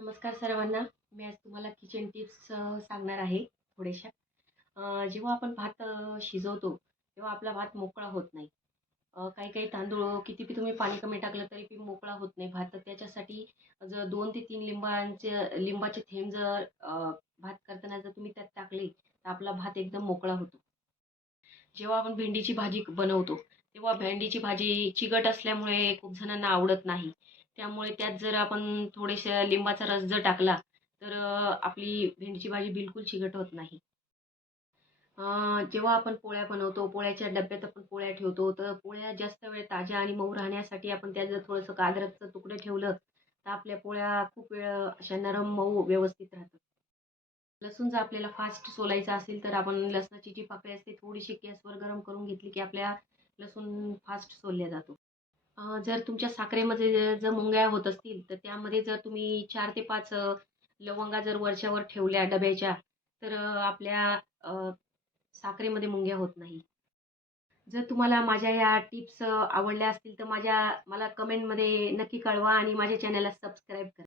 नमस्कार सर्वांना. मी आज तुम्हाला किचन टिप्स सांगणार आहे थोड्याशा. जेव्हा आपण भात शिजवतो, तेव्हा आपला भात मोकळा होत नाही. काही-काही तांदूळ किती बी तुम्ही पाणी कमी टाकलं तरी बी मोकळा होत नाही भात. तर त्याच्यासाठी जर 2 ते 3 लिंबाचे थेंब जर भात करताना जर तुम्ही त्यात टाकले, तर आपला भात एकदम मोकळा होतो. जेव्हा आपण भेंडीची भाजी बनवतो, तेव्हा भेंडीची भाजी चिकट असल्यामुळे खूप जणांना आवडत नाही. त्यामुळे त्यात जर आपण थोडेसे लिंबाचा रस जर टाकला, तर आपली भेंडीची भाजी बिलकुल चिकट होत नाही. जेव्हा आपण पोळ्या बनवतो, पोळ्याच्या डब्यात आपण पोळ्या ठेवतो, तर पोळ्या जास्त वेळ ताज्या आणि मऊ राहण्यासाठी आपण त्यात जर थोडंसं अद्रकचं तुकडे ठेवलं, तर आपल्या पोळ्या खूप वेळ अशा नरम, मऊ व्यवस्थित राहतात. लसूण जर आपल्याला फास्ट सोलायचा असेल, तर आपण लसणाची जी पाकळी असते थोडीशी गॅसवर गरम करून घेतली, की आपल्या लसूण फास्ट सोलला जातो. जर तुमच्या साखरेमध्ये जर मुंग्या होत असतील, तर त्यामध्ये जर तुम्ही 4 ते 5 लवंगा जर वरच्यावर ठेवल्या डब्याच्या, तर आपल्या साखरेमध्ये मुंग्या होत नाही. जर तुम्हाला माझ्या या टिप्स आवडल्या असतील, तर मला कमेंटमध्ये नक्की कळवा आणि माझ्या चॅनलला सबस्क्राईब करा.